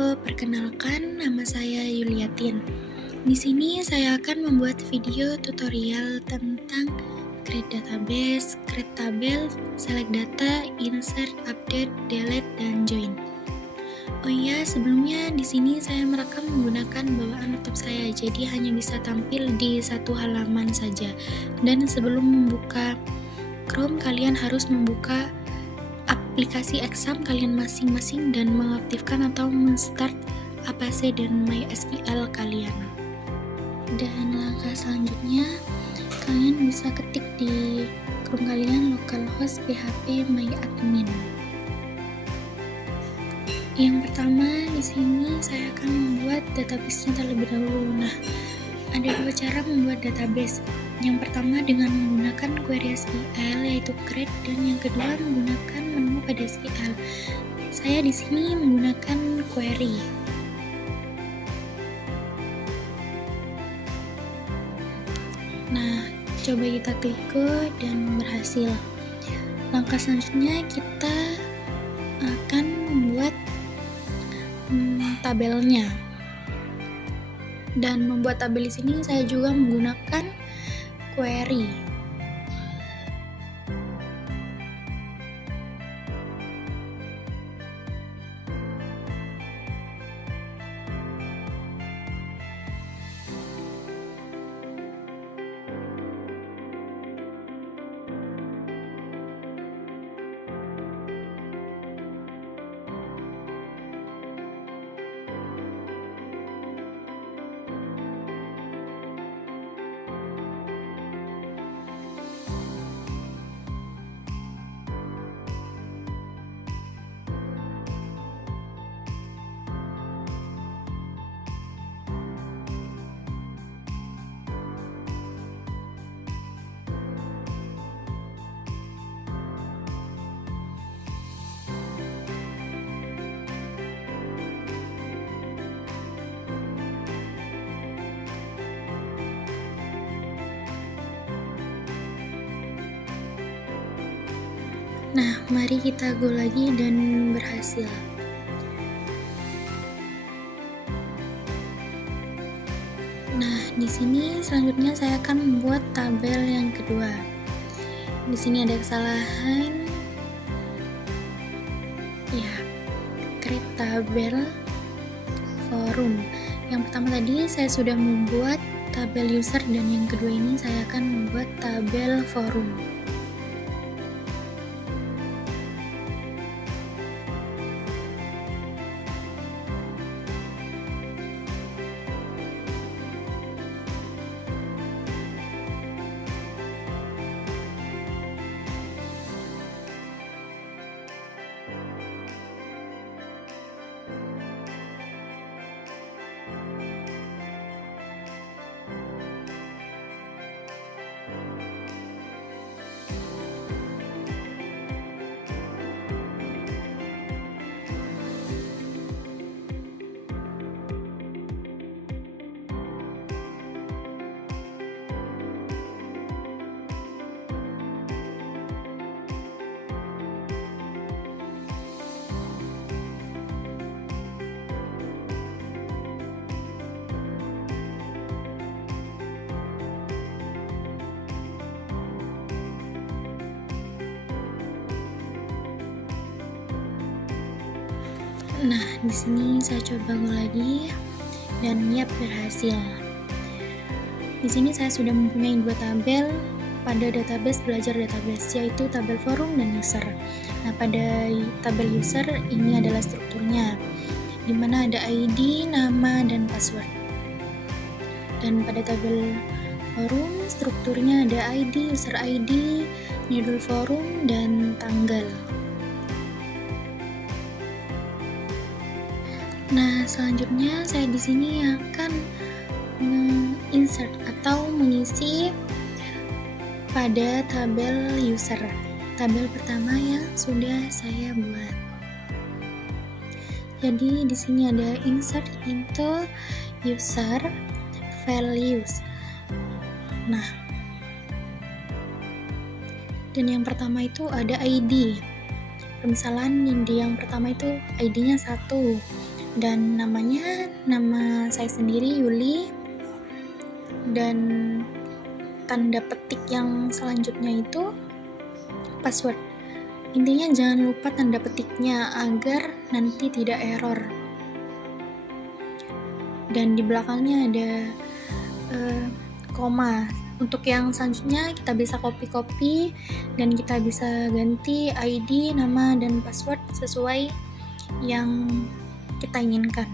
Halo, perkenalkan nama saya Yuliatin. Di sini saya akan membuat video tutorial tentang create database, create tabel, select data, insert, update, delete, dan join. Oh iya, sebelumnya di sini saya merekam menggunakan bawaan laptop saya, jadi hanya bisa tampil di satu halaman saja. Dan sebelum membuka Chrome, kalian harus membuka aplikasi exam kalian masing-masing dan mengaktifkan atau men-start Apache dan MySQL kalian. Dan langkah selanjutnya, kalian bisa ketik di Chrome kalian localhost php myadmin. Yang pertama di sini saya akan membuat database-nya terlebih dahulu. Nah, ada dua cara membuat database. Yang pertama dengan menggunakan query SQL yaitu create, dan yang kedua menggunakan menu pada SQL. Saya di sini menggunakan query. Nah, coba kita klik go dan berhasil. Langkah selanjutnya kita akan membuat tabelnya. Dan membuat tabel di sini saya juga menggunakan query. Nah, mari kita go lagi dan berhasil. Nah, di sini selanjutnya saya akan membuat tabel yang kedua. Di sini ada kesalahan. Ya, create tabel forum. Yang pertama tadi saya sudah membuat tabel user, dan yang kedua ini saya akan membuat tabel forum. Nah, di sini saya coba lagi dan yap, berhasil. Di sini saya sudah mempunyai dua tabel pada database belajar database, yaitu tabel forum dan user. Nah, pada tabel user ini adalah strukturnya, di mana ada ID, nama, dan password. Dan pada tabel forum strukturnya ada ID, user ID, judul forum, dan tanggal. Nah, selanjutnya saya di sini akan insert atau mengisi pada tabel user. Tabel pertama yang sudah saya buat. Jadi di sini ada insert into user values. Nah, dan yang pertama itu ada ID. Misalnya yang pertama itu ID-nya 1. Dan nama saya sendiri Yuli, dan tanda petik yang selanjutnya itu password. Intinya jangan lupa tanda petiknya agar nanti tidak error. Dan di belakangnya ada koma. Untuk yang selanjutnya kita bisa copy dan kita bisa ganti ID, nama, dan password sesuai yang kita inginkan.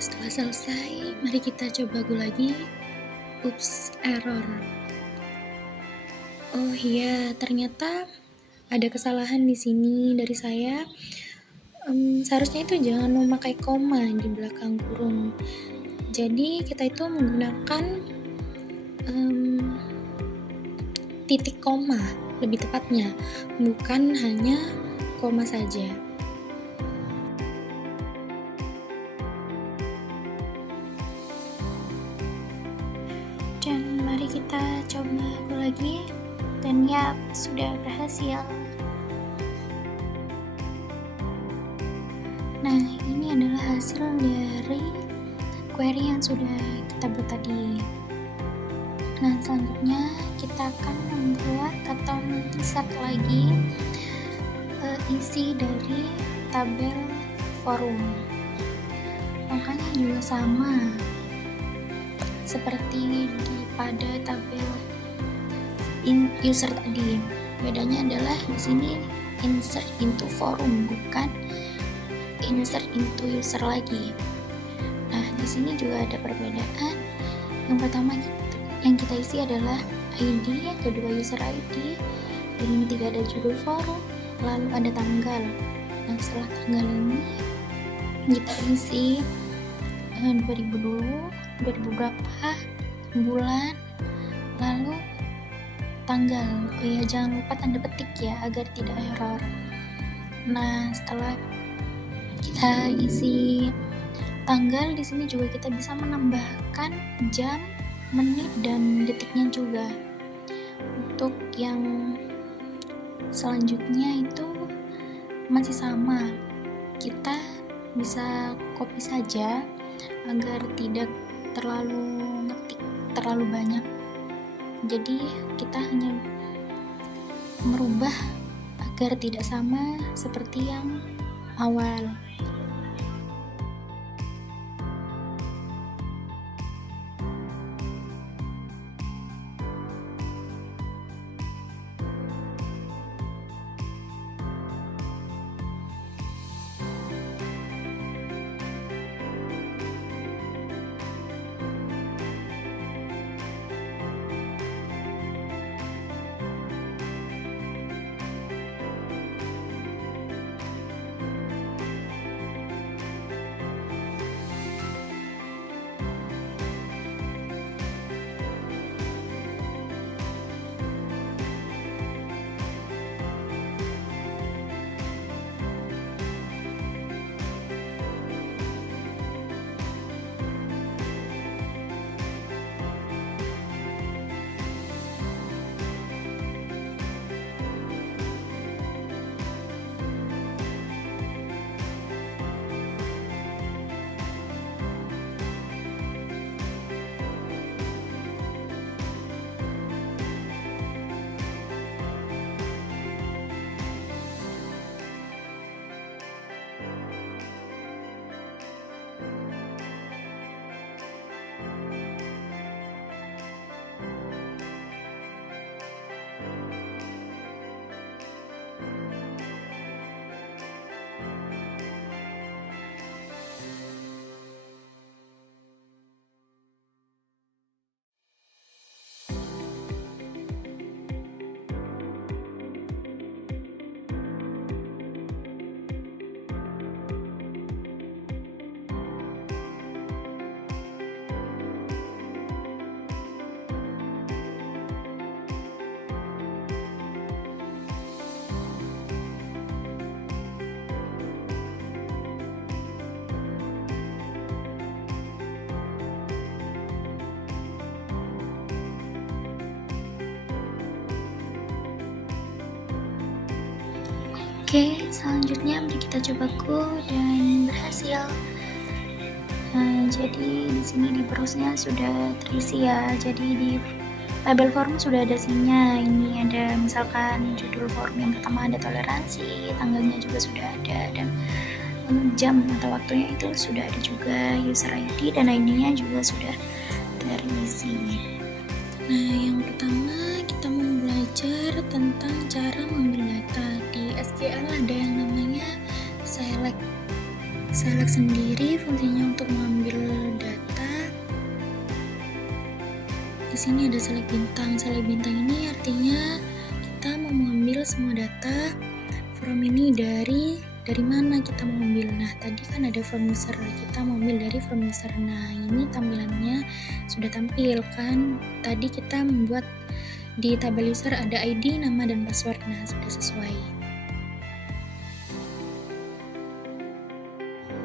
Setelah selesai, mari kita coba lagi. Oops, error. Oh iya, ternyata ada kesalahan di sini dari saya. Seharusnya itu jangan memakai koma di belakang kurung. Jadi kita itu menggunakan titik koma, lebih tepatnya, bukan hanya koma saja. Dan mari kita coba lagi. Dan ya, sudah berhasil. Nah, ini adalah hasil dari query yang sudah kita buat tadi. Nah, selanjutnya kita akan membuat atau menginsert lagi isi dari tabel forum. Makanya juga sama seperti pada tabel user tadi. Bedanya adalah di sini insert into forum, bukan insert into user lagi. Nah, di sini juga ada perbedaan. Yang pertama yang kita isi adalah ID, yang kedua user ID, dan yang ketiga ada judul forum, lalu ada tanggal. Nah, setelah tanggal ini kita isi 2000 dulu, 2000 berapa, bulan, lalu tanggal. Oh ya, jangan lupa tanda petik ya agar tidak error. Nah, setelah kita isi tanggal, di sini juga kita bisa menambahkan jam, menit, dan detiknya juga. Untuk yang selanjutnya itu masih sama, kita bisa copy saja agar tidak terlalu ngetik terlalu banyak. Jadi kita hanya merubah agar tidak sama seperti yang awal. Oke, selanjutnya mari kita coba go dan berhasil. Jadi di sini di browse-nya sudah terisi ya. Jadi di label form sudah ada isinya. Ini ada misalkan judul form yang pertama ada toleransi, tanggalnya juga sudah ada, dan jam atau waktunya itu sudah ada juga, user ID dan ID-nya juga sudah terisi. Nah, yang pertama kita mau belajar tentang cara mengambil data. Di SQL ada yang namanya select. Select sendiri fungsinya untuk mengambil data. Di sini ada select bintang. Select bintang ini artinya kita mau mengambil semua data from ini dari mana kita mau ambil. Nah, tadi kan ada from user, kita mau ambil dari from user. Nah, ini tampilannya sudah tampil kan. Tadi kita membuat di tabel user ada ID, nama, dan password. Nah, sudah sesuai.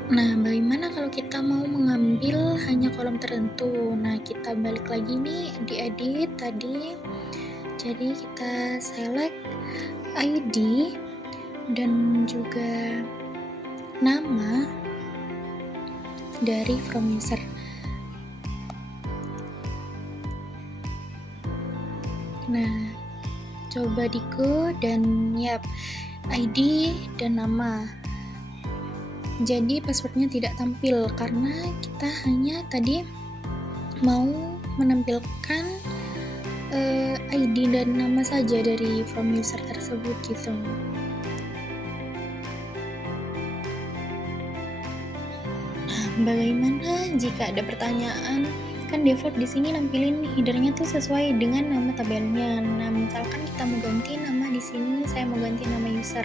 Nah, bagaimana kalau kita mau mengambil hanya kolom tertentu? Nah, kita balik lagi nih di edit tadi. Jadi kita select ID dan juga nama dari from user. Nah, coba di go dan yap, ID dan nama. Jadi passwordnya tidak tampil karena kita hanya tadi mau menampilkan ID dan nama saja dari from user tersebut gitu. Nah, bagaimana jika ada pertanyaan? Kan default di sini nampilin headernya tuh sesuai dengan nama tabelnya. Nah, misalkan kita mau ganti nama di sini, saya mau ganti nama user.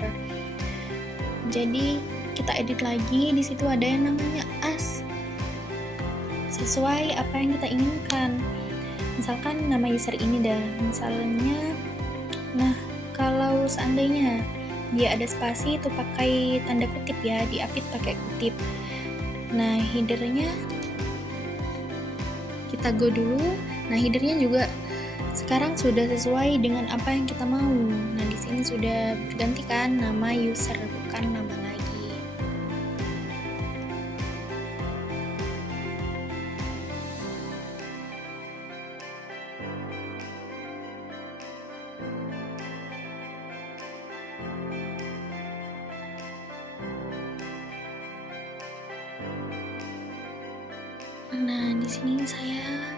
Jadi kita edit lagi, di situ ada yang namanya as. Sesuai apa yang kita inginkan. Misalkan nama user ini dah, misalnya. Nah, kalau seandainya dia ada spasi itu pakai tanda kutip ya, diapit pakai kutip. Nah, headernya kita go dulu. Nah, headernya juga sekarang sudah sesuai dengan apa yang kita mau. Nah, di sini sudah berganti kan nama user, bukan nama lagi. Nah, di sini saya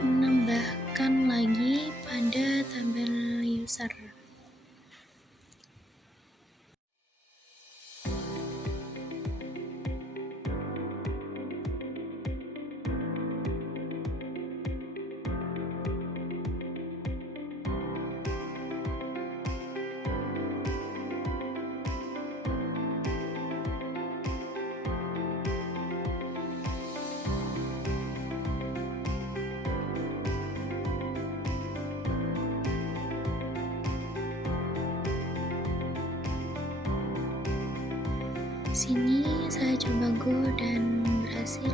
menambahkan lagi pada tabel user. Sini saya coba go dan berhasil.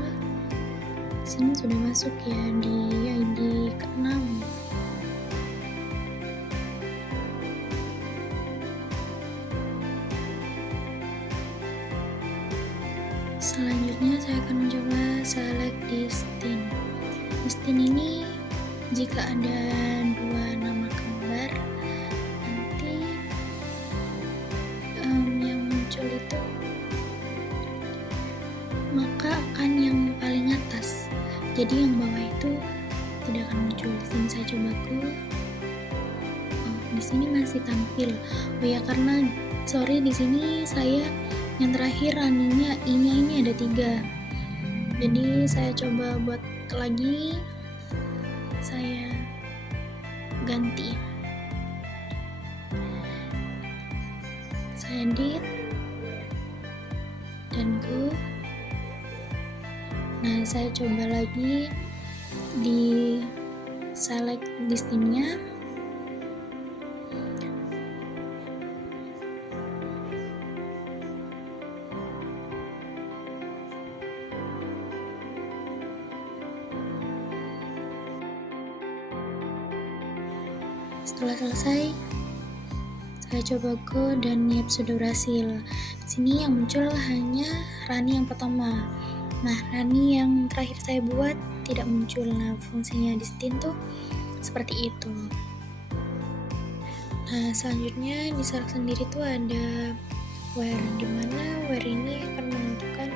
Sini sudah masuk ya di ID ke-6. Selanjutnya saya akan mencoba select destin. Destin ini jika ada dua nama kembar, nanti yang muncul itu maka akan yang paling atas. Jadi yang bawah itu tidak akan muncul. Di sini saya coba go. Oh, di sini masih tampil. Oh ya, karena sorry di sini saya yang terakhir runningnya ini ada 3. Jadi saya coba buat lagi. Saya ganti. Saya edit dan go. Nah, saya coba lagi di select destinnya. Setelah selesai, coba go dan yep, sudah berhasil. Di sini yang muncul hanya Rani yang pertama. Nah, Rani yang terakhir saya buat tidak muncul. Nah, fungsinya di Steam tuh seperti itu. Nah, selanjutnya di Sark sendiri tuh ada where, dimana where ini akan menentukan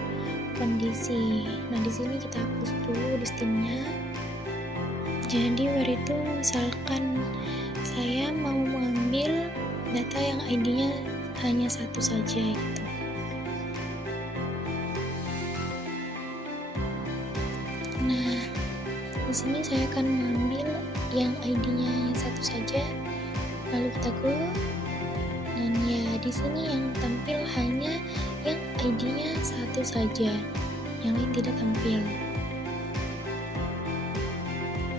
kondisi. Nah, di sini kita hapus dulu di Steamnya. Jadi where itu misalkan saya mau mengambil data yang ID-nya hanya satu saja gitu. Nah, di sini saya akan mengambil yang ID-nya hanya satu saja. Lalu kita go, dan ya di sini yang tampil hanya yang ID-nya satu saja, yang lain tidak tampil.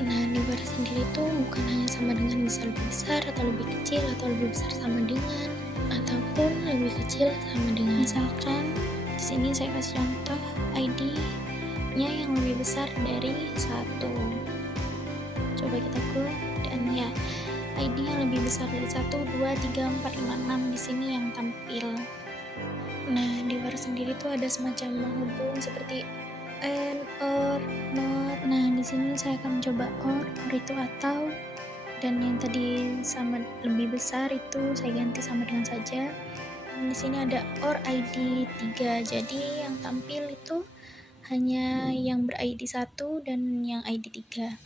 Nah, di bar sendiri itu bukan hanya sama dengan bisa lebih besar atau lebih kecil, atau lebih besar sama dengan, ataupun lebih kecil sama dengan. Misalkan di sini saya kasih contoh ID-nya yang lebih besar dari 1. Coba kita go, dan ya ID yang lebih besar dari 1, 2, 3, 4, 5, 6 di sini yang tampil. Nah, di bar sendiri tuh ada semacam menghubung seperti and, or, not. Nah, di sini saya akan mencoba or itu atau, dan yang tadi sama lebih besar itu saya ganti sama dengan saja. Di sini ada or ID 3. Jadi yang tampil itu hanya yang ber-ID 1 dan yang ID 3.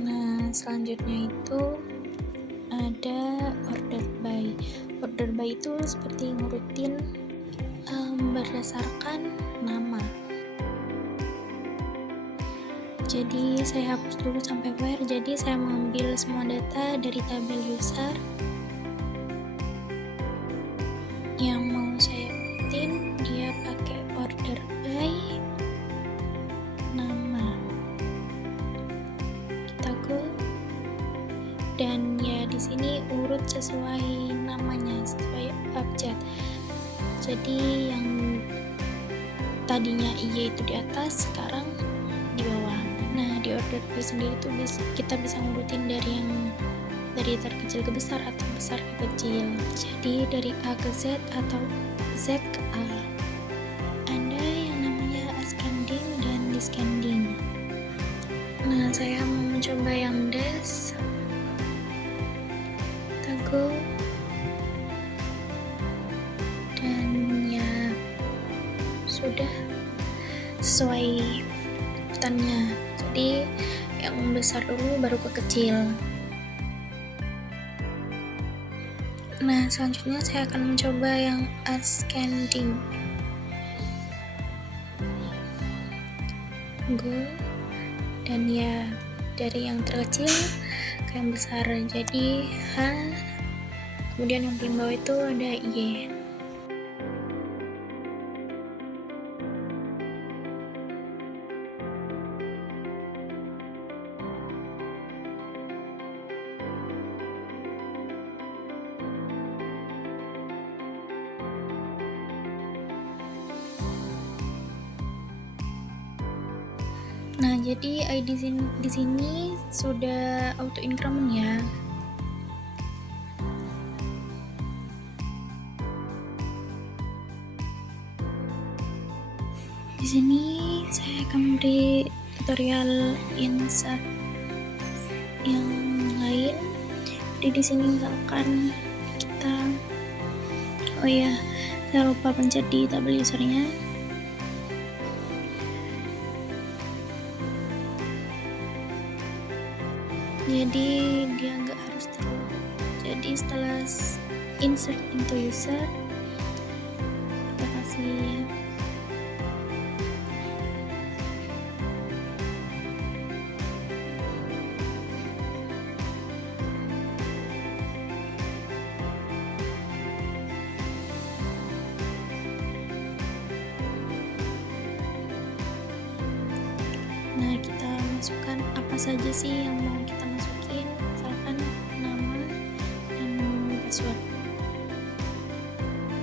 Nah, selanjutnya itu ada order by. Order by itu seperti ngurutin berdasarkan nama. Jadi saya hapus dulu sampai where. Jadi saya mengambil semua data dari tabel user yang mau saya ikutin. Dia pakai order by nama. Kita go, dan ya di sini urut sesuai namanya, sesuai abjad. Jadi yang tadinya I itu di atas, sekarang di bawah. Nah, di order by sendiri tuh kita bisa ngurutin dari terkecil ke besar atau besar ke kecil. Jadi dari A ke Z atau Z ke A. Ada yang namanya ascending dan descending. Nah, saya mau mencoba yang des. Kita go, dan ya sudah sesuai urutannya. Jadi yang besar dulu baru ke kecil. Nah, selanjutnya saya akan mencoba yang ascending. Go, dan ya dari yang terkecil ke yang besar. Jadi H, kemudian yang paling bawah itu ada Y. Nah, jadi ID di sini sudah auto increment ya. Di sini saya akan memberi tutorial insert yang lain. Jadi di sini misalkan kita, oh ya, saya lupa pencet di tabel usernya. Jadi dia nggak harus terlalu. Jadi setelah insert into user, kita kasih nah, kita masukkan apa saja sih yang mau kita masukin, misalkan nama dan password.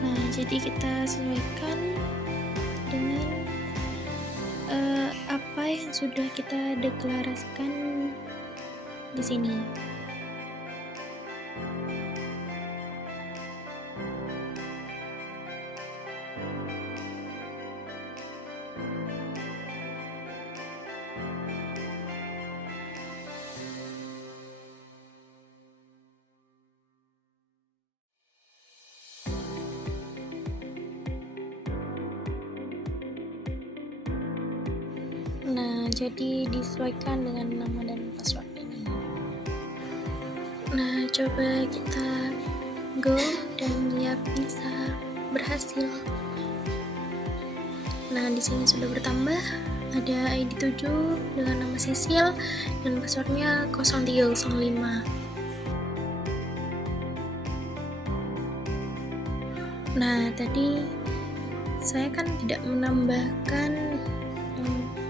Nah, jadi kita sesuaikan dengan apa yang sudah kita deklarasikan di sini. Nah, jadi disesuaikan dengan nama dan password ini. Nah, coba kita go dan ya bisa berhasil. Nah, di sini sudah bertambah, ada ID 7 dengan nama Sisil dan passwordnya 0305. Nah, tadi saya kan tidak menambahkan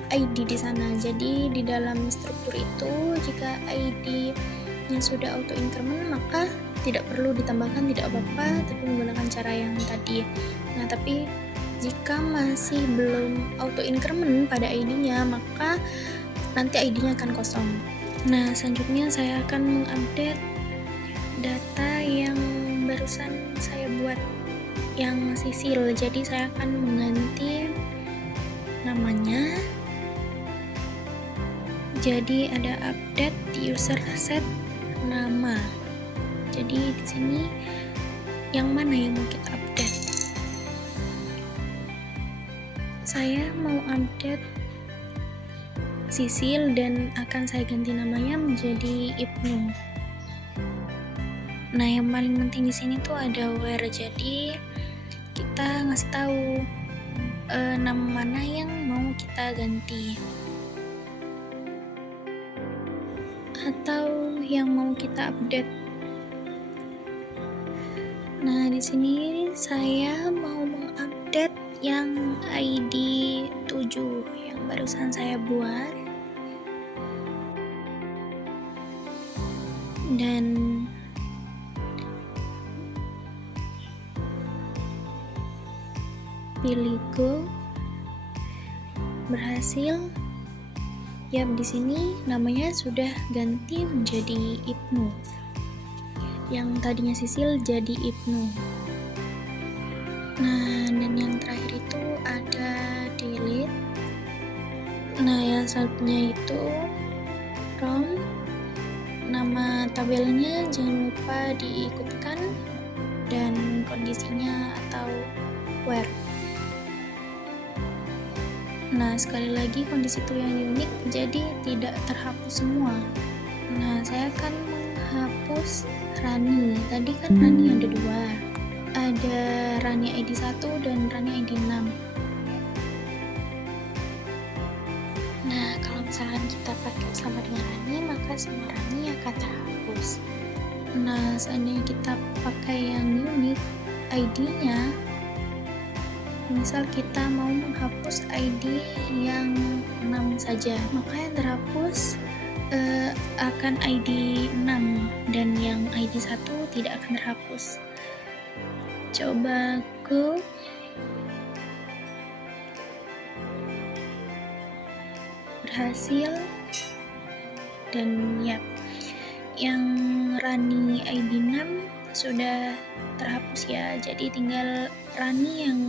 ID di sana. Jadi di dalam struktur itu jika ID-nya sudah auto increment maka tidak perlu ditambahkan, tidak apa-apa, tapi menggunakan cara yang tadi. Nah, tapi jika masih belum auto increment pada ID-nya maka nanti ID-nya akan kosong. Nah, selanjutnya saya akan mengupdate data yang barusan saya buat yang Sisil. Jadi saya akan mengganti namanya. Jadi ada update user set nama. Jadi di sini yang mana yang mau kita update? Saya mau update Sisil dan akan saya ganti namanya menjadi Ibnu. Nah, yang paling penting di sini tuh ada where. Jadi kita ngasih tahu nama mana yang mau kita ganti atau yang mau kita update. Nah, di sini saya mau mengupdate yang ID 7 yang barusan saya buat. Dan pilih go. Berhasil. Yap, di sini namanya sudah ganti menjadi Ibnu. Yang tadinya Sisil jadi Ibnu. Nah, dan yang terakhir itu ada delete. Nah, yang selanjutnya itu from. Nama tabelnya jangan lupa diikutkan dan kondisinya atau where. Nah, sekali lagi kondisi itu yang unik, jadi tidak terhapus semua. Nah, saya akan menghapus Rani. Tadi kan Rani ada dua. Ada Rani ID 1 dan Rani ID 6. Nah, kalau misalkan kita pakai sama dengan Rani, maka semua Rani akan terhapus. Nah, seandainya kita pakai yang unik ID-nya, misal kita mau menghapus ID yang 6 saja, maka yang terhapus akan ID 6 dan yang ID 1 tidak akan terhapus. Coba go. Berhasil. Dan ya, yang Rani ID 6 sudah terhapus ya, jadi tinggal Rani yang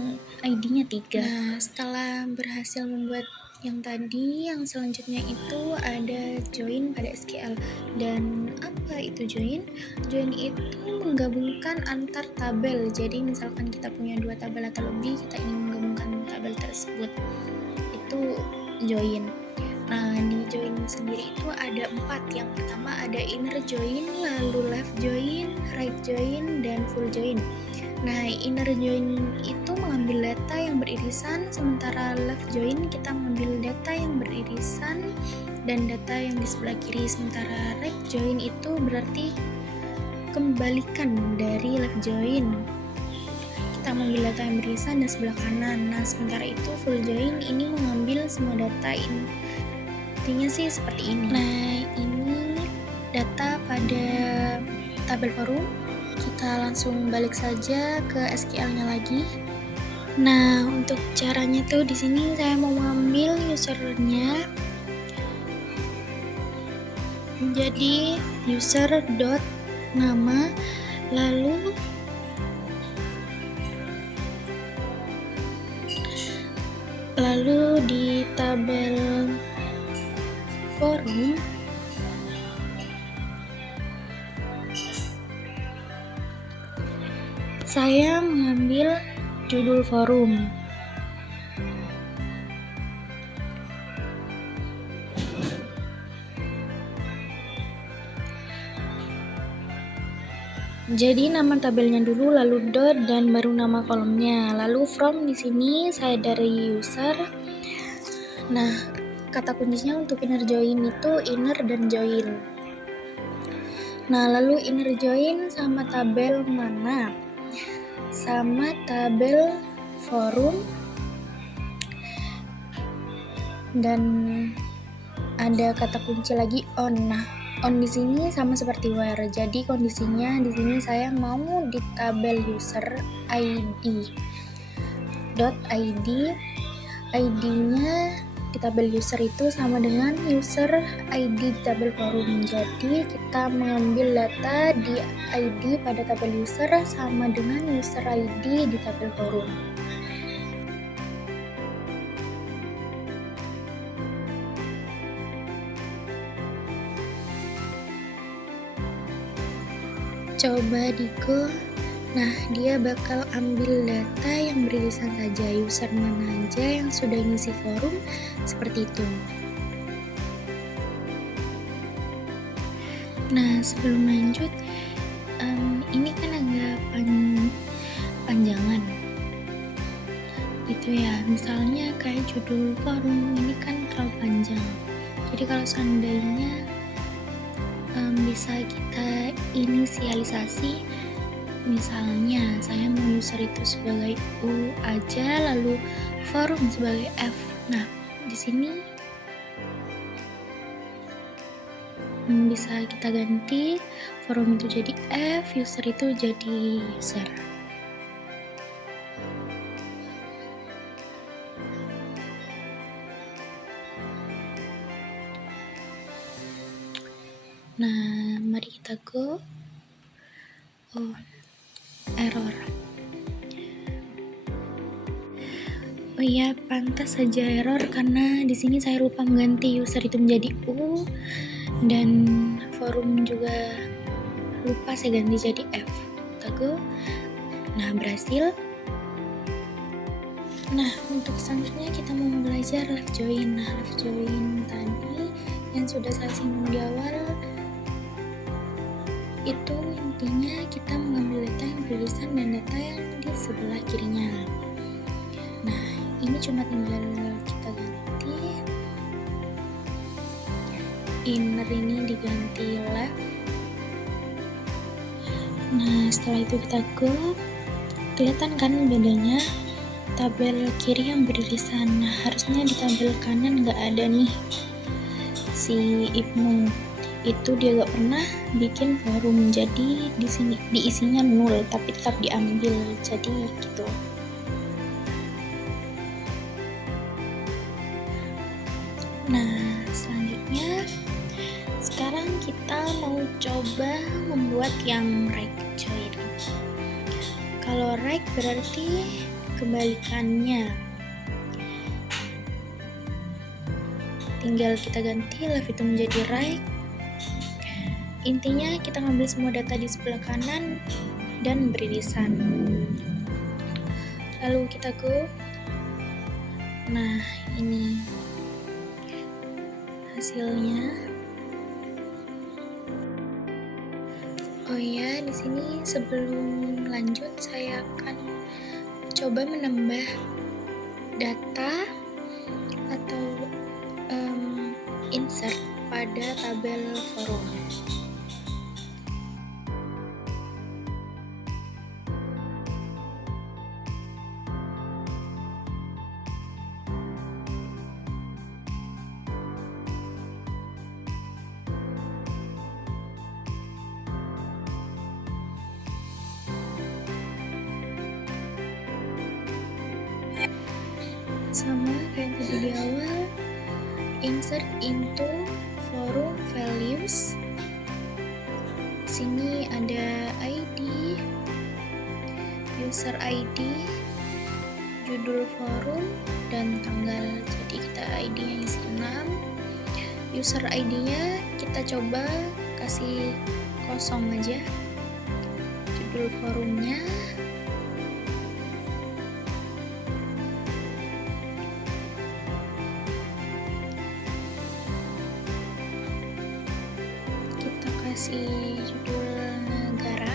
ID-nya 3. Nah, setelah berhasil membuat yang tadi, yang selanjutnya itu ada join pada SQL. Dan apa itu join? Join itu menggabungkan antar tabel. Jadi misalkan kita punya 2 tabel atau lebih, kita ingin menggabungkan tabel tersebut, itu join. Nah, di join sendiri itu ada 4. Yang pertama ada inner join, lalu left join, right join, dan full join. Nah, inner join itu mengambil data yang beririsan, sementara left join kita mengambil data yang beririsan dan data yang di sebelah kiri. Sementara right join itu berarti kebalikan dari left join. Kita mengambil data yang beririsan dan sebelah kanan. Nah, sementara itu full join ini mengambil semua data ini. Intinya sih seperti ini. Nah, ini data pada tabel forum. Kita langsung balik saja ke SQL-nya lagi. Nah, untuk caranya tuh di sini saya mau mengambil usernya menjadi user.nama, lalu di tabel forum saya mengambil judul forum. Jadi nama tabelnya dulu, lalu dot, dan baru nama kolomnya. Lalu from di sini saya dari user. Nah, kata kuncinya untuk inner join itu inner dan join. Nah, lalu inner join sama tabel mana? Sama tabel forum, dan ada kata kunci lagi on. Nah, on di sini sama seperti where. Jadi kondisinya di sini saya mau di tabel user ID ID-nya di tabel user itu sama dengan user ID di tabel forum. Jadi kita mengambil data di ID pada tabel user sama dengan user ID di tabel forum. Coba di Go. Nah, dia bakal ambil data yang beririsan saja, user mana aja yang sudah ngisi forum, seperti itu. Nah, sebelum lanjut, ini kan agak panjangan gitu ya. Misalnya kayak judul forum ini kan terlalu panjang. Jadi kalau seandainya bisa kita inisialisasi, misalnya saya mau user itu sebagai U aja, lalu forum sebagai F. Nah, di sini bisa kita ganti forum itu jadi F, user itu jadi user. Nah, mari kita go. Oh, error. Oh iya, pantas saja error karena di sini saya lupa mengganti user itu menjadi U, dan forum juga lupa saya ganti jadi F. Kita go. Nah, berhasil. Nah, untuk selanjutnya kita mau belajar left join. Nah, left join tadi yang sudah saya singgung di awal, itu intinya kita mengambil data yang beririsan dan data yang di sebelah kirinya. Nah, ini cuma tinggal kita ganti inner ini diganti left. Nah, setelah itu kita go. Kelihatan kan bedanya? Tabel kiri yang beririsan. Nah, harusnya di tabel kanan nggak ada nih si Ibnu. Itu dia gak pernah bikin forum, jadi di sini diisinya 0 tapi tetap diambil, jadi gitu. Nah, selanjutnya sekarang kita mau coba membuat yang right join. Kalau right berarti kebalikannya, tinggal kita ganti left itu menjadi right. Intinya kita ngambil semua data di sebelah kanan dan beririsan. Lalu kita go. Nah, ini hasilnya. Oh ya, di sini sebelum lanjut saya akan coba menambah data atau insert pada tabel forum. Sama kayak tadi di awal, insert into forum values. Sini ada ID, user ID, judul forum, dan tanggal. Jadi kita ID-nya isi 6. User ID-nya kita coba kasih kosong aja. Judul forumnya kasih judul negara.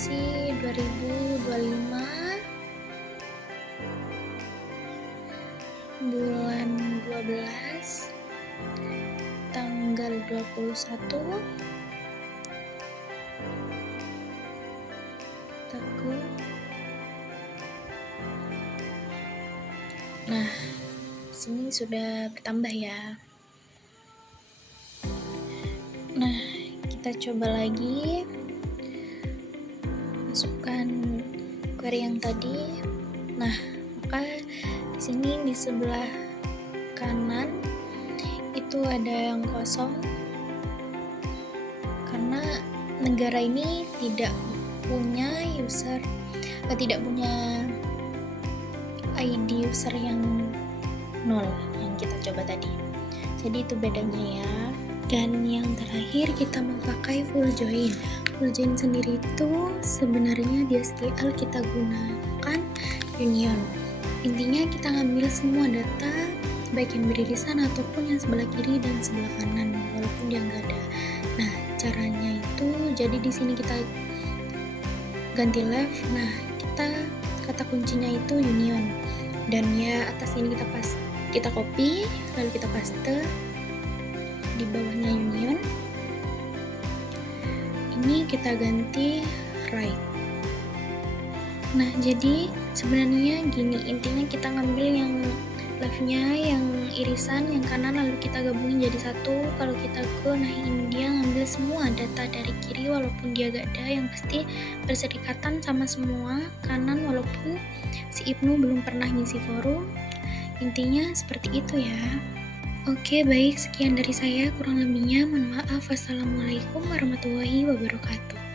versi 2025 bulan 12 tanggal 21 Teguh. Nah, sini sudah bertambah ya. Nah, kita coba lagi masukkan query yang tadi. Nah, maka di sini di sebelah kanan itu ada yang kosong karena negara ini tidak punya tidak punya ID user yang 0 yang kita coba tadi. Jadi itu bedanya ya. Dan yang terakhir kita memakai full join. Full join sendiri itu sebenarnya di SQL kita gunakan union. Intinya kita ngambil semua data baik yang beririsan ataupun yang sebelah kiri dan sebelah kanan walaupun dia nggak ada. Nah, caranya itu jadi di sini kita ganti left. Nah, kata kuncinya itu union. Dan ya atas ini kita copy lalu kita paste di bawahnya union. Ini kita ganti right. Nah, jadi sebenarnya gini, intinya kita ngambil yang left-nya, yang irisan, yang kanan, lalu kita gabungin jadi satu. Kalau kita go, nah ini dia ngambil semua data dari kiri walaupun dia gak ada, yang pasti berserikatan sama semua kanan walaupun si Ibnu belum pernah ngisi forum. Intinya seperti itu ya. Oke, baik, sekian dari saya, kurang lebihnya mohon maaf. Wassalamualaikum warahmatullahi wabarakatuh.